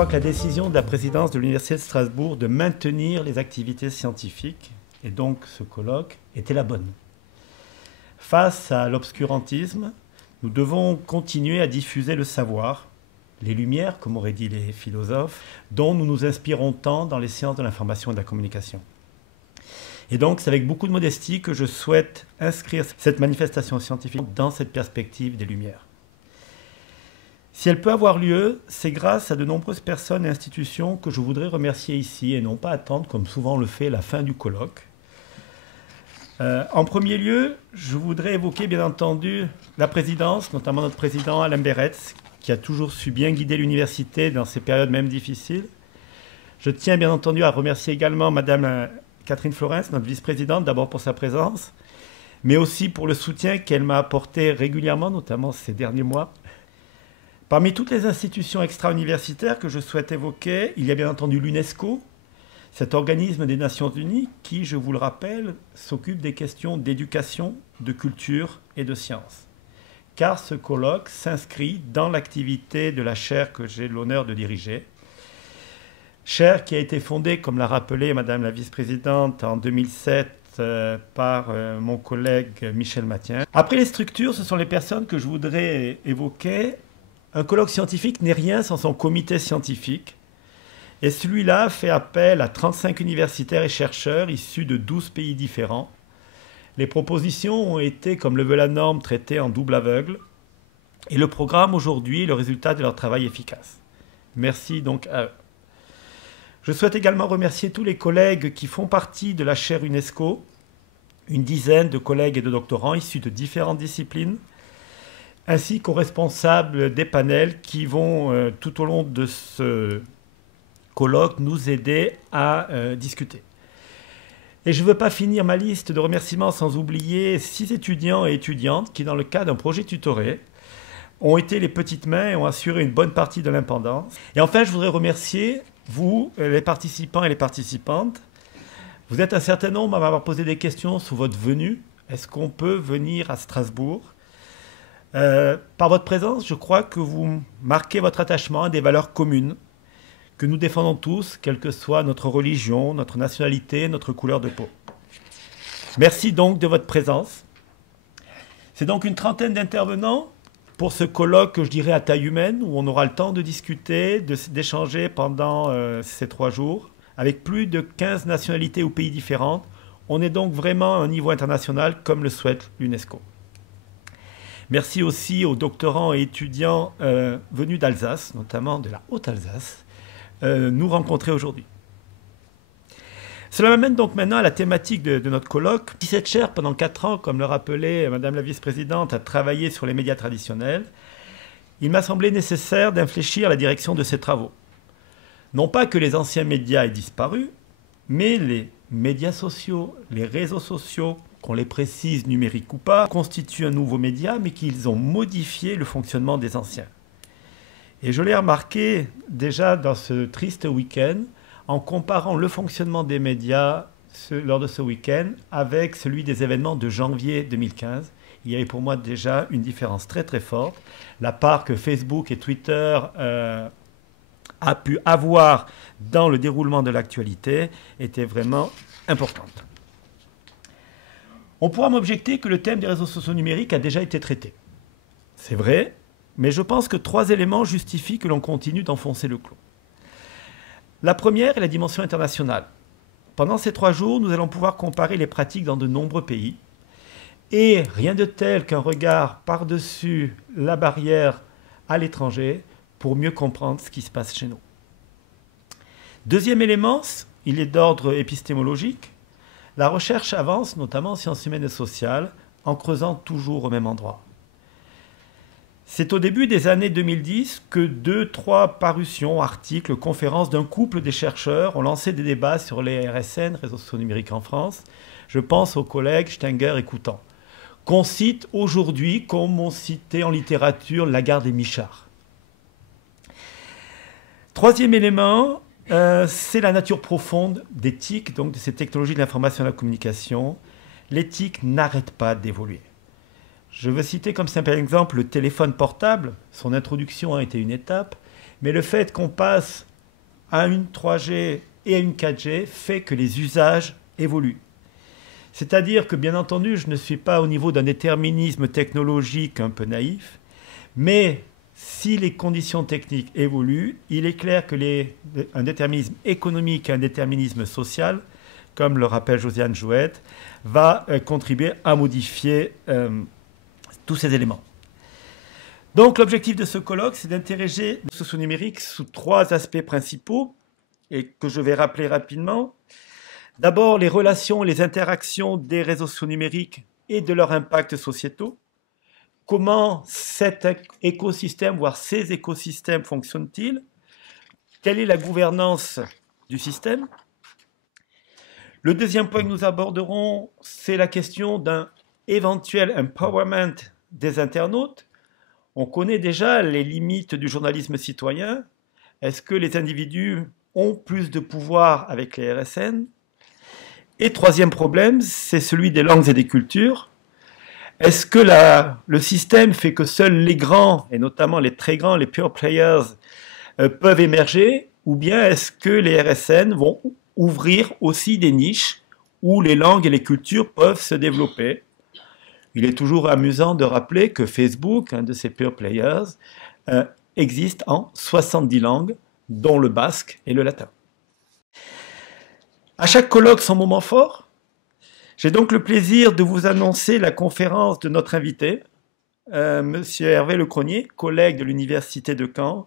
crois que la décision de la présidence de l'Université de Strasbourg de maintenir les activités scientifiques, et donc ce colloque, était la bonne. Face à l'obscurantisme, nous devons continuer à diffuser le savoir, les lumières, comme auraient dit les philosophes, dont nous nous inspirons tant dans les sciences de l'information et de la communication. Et donc, c'est avec beaucoup de modestie que je souhaite inscrire cette manifestation scientifique dans cette perspective des Lumières. Si elle peut avoir lieu, c'est grâce à de nombreuses personnes et institutions que je voudrais remercier ici et non pas attendre, comme souvent on le fait, la fin du colloque. En premier lieu, je voudrais évoquer bien entendu la présidence, notamment notre président Alain Beretz, qui a toujours su bien guider l'université dans ces périodes même difficiles. Je tiens bien entendu à remercier également Madame Catherine Florence, notre vice-présidente, d'abord pour sa présence, mais aussi pour le soutien qu'elle m'a apporté régulièrement, notamment ces derniers mois. Parmi toutes les institutions extra-universitaires que je souhaite évoquer, il y a bien entendu l'UNESCO, cet organisme des Nations Unies qui, je vous le rappelle, s'occupe des questions d'éducation, de culture et de sciences. Car ce colloque s'inscrit dans l'activité de la chaire que j'ai l'honneur de diriger. Chaire qui a été fondée, comme l'a rappelé Madame la vice-présidente, en 2007 par mon collègue Michel Mathien. Après les structures, ce sont les personnes que je voudrais évoquer. Un colloque scientifique n'est rien sans son comité scientifique. Et celui-là fait appel à 35 universitaires et chercheurs issus de 12 pays différents. Les propositions ont été, comme le veut la norme, traitées en double aveugle. Et le programme aujourd'hui est le résultat de leur travail efficace. Merci donc à eux. Je souhaite également remercier tous les collègues qui font partie de la chaire UNESCO, une dizaine de collègues et de doctorants issus de différentes disciplines, ainsi qu'aux responsables des panels qui vont, tout au long de ce colloque, nous aider à discuter. Et je ne veux pas finir ma liste de remerciements sans oublier 6 étudiants et étudiantes qui, dans le cadre d'un projet tutoré, ont été les petites mains et ont assuré une bonne partie de l'indépendance. Et enfin, je voudrais remercier vous, les participants et les participantes. Vous êtes un certain nombre à m'avoir posé des questions sur votre venue. Est-ce qu'on peut venir à Strasbourg ? Par votre présence, je crois que vous marquez votre attachement à des valeurs communes que nous défendons tous, quelle que soit notre religion, notre nationalité, notre couleur de peau. Merci donc de votre présence. C'est donc une trentaine d'intervenants pour ce colloque que je dirais à taille humaine, où on aura le temps de discuter, d'échanger pendant ces 3 jours, avec plus de 15 nationalités ou pays différentes. On est donc vraiment à un niveau international, comme le souhaite l'UNESCO. Merci aussi aux doctorants et étudiants venus d'Alsace, notamment de la Haute-Alsace, nous rencontrer aujourd'hui. Cela m'amène donc maintenant à la thématique de notre colloque. Si cette chaire, pendant 4 ans, comme le rappelait Madame la vice-présidente, a travaillé sur les médias traditionnels, il m'a semblé nécessaire d'infléchir la direction de ses travaux. Non pas que les anciens médias aient disparu, mais les médias sociaux, les réseaux sociaux, qu'on les précise numériques ou pas, constituent un nouveau média, mais qu'ils ont modifié le fonctionnement des anciens. Et je l'ai remarqué déjà dans ce triste week-end, en comparant le fonctionnement des médias lors de ce week-end avec celui des événements de janvier 2015. Il y avait pour moi déjà une différence très très forte. La part que Facebook et Twitter a pu avoir dans le déroulement de l'actualité était vraiment importante. On pourra m'objecter que le thème des réseaux sociaux numériques a déjà été traité. C'est vrai, mais je pense que 3 éléments justifient que l'on continue d'enfoncer le clou. La première est la dimension internationale. Pendant ces 3 jours, nous allons pouvoir comparer les pratiques dans de nombreux pays. Et rien de tel qu'un regard par-dessus la barrière à l'étranger pour mieux comprendre ce qui se passe chez nous. Deuxième élément, il est d'ordre épistémologique. La recherche avance, notamment en sciences humaines et sociales, en creusant toujours au même endroit. C'est au début des années 2010 que 2-3 parutions, articles, conférences d'un couple des chercheurs ont lancé des débats sur les RSN, réseaux sociaux numériques en France. Je pense aux collègues Stenger et Coutan, qu'on cite aujourd'hui comme on citait en littérature Lagarde et Michard. Troisième élément, c'est la nature profonde d'éthique, donc de ces technologies de l'information et de la communication. L'éthique n'arrête pas d'évoluer. Je veux citer comme simple exemple le téléphone portable. Son introduction a été une étape, mais le fait qu'on passe à une 3G et à une 4G fait que les usages évoluent. C'est-à-dire que, bien entendu, je ne suis pas au niveau d'un déterminisme technologique un peu naïf, mais si les conditions techniques évoluent, il est clair que un déterminisme économique et un déterminisme social, comme le rappelle Josiane Jouette, va contribuer à modifier tous ces éléments. Donc l'objectif de ce colloque, c'est d'interroger le socio-numérique sous 3 aspects principaux, et que je vais rappeler rapidement. D'abord, les relations, les interactions des réseaux sociaux numériques et de leurs impacts sociétaux. Comment cet écosystème, voire ces écosystèmes fonctionnent-ils? Quelle est la gouvernance du système? Le deuxième point que nous aborderons, c'est la question d'un éventuel empowerment des internautes. On connaît déjà les limites du journalisme citoyen. Est-ce que les individus ont plus de pouvoir avec les RSN? Et troisième problème, c'est celui des langues et des cultures. Est-ce que le système fait que seuls les grands, et notamment les très grands, les pure players, peuvent émerger? Ou bien est-ce que les RSN vont ouvrir aussi des niches où les langues et les cultures peuvent se développer? Il est toujours amusant de rappeler que Facebook, un de ces pure players, existe en 70 langues, dont le basque et le latin. À chaque colloque, son moment fort. J'ai donc le plaisir de vous annoncer la conférence de notre invité, Monsieur Hervé Lecronier, collègue de l'Université de Caen,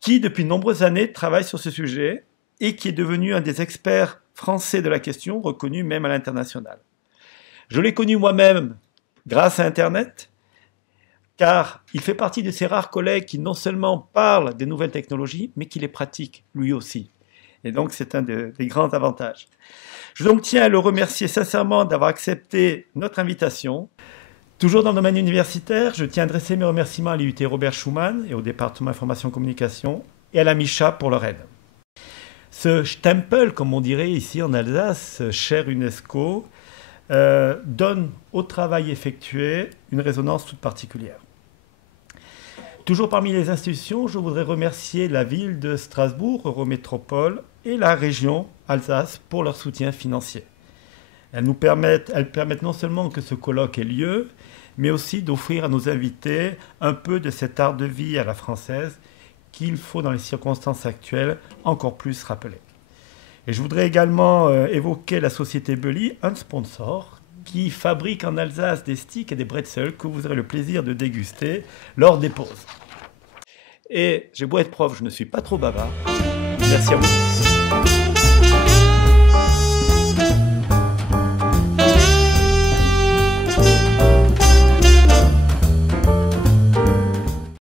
qui depuis de nombreuses années travaille sur ce sujet et qui est devenu un des experts français de la question, reconnu même à l'international. Je l'ai connu moi-même grâce à Internet, car il fait partie de ces rares collègues qui non seulement parlent des nouvelles technologies, mais qui les pratiquent lui aussi. Et donc c'est un des grands avantages. Je donc tiens à le remercier sincèrement d'avoir accepté notre invitation. Toujours dans le domaine universitaire, je tiens à adresser mes remerciements à l'IUT Robert Schuman et au département Information Communication et à la MICHA pour leur aide. Ce Stempel, comme on dirait ici en Alsace, cher UNESCO, donne au travail effectué une résonance toute particulière. Toujours parmi les institutions, je voudrais remercier la ville de Strasbourg, Eurométropole, et la région Alsace pour leur soutien financier. Elles permettent non seulement que ce colloque ait lieu, mais aussi d'offrir à nos invités un peu de cet art de vie à la française qu'il faut dans les circonstances actuelles encore plus rappeler. Et je voudrais également évoquer la société Belly, un sponsor, qui fabrique en Alsace des sticks et des bretzels que vous aurez le plaisir de déguster lors des pauses. Et j'ai beau être prof, je ne suis pas trop bavard. Merci à vous.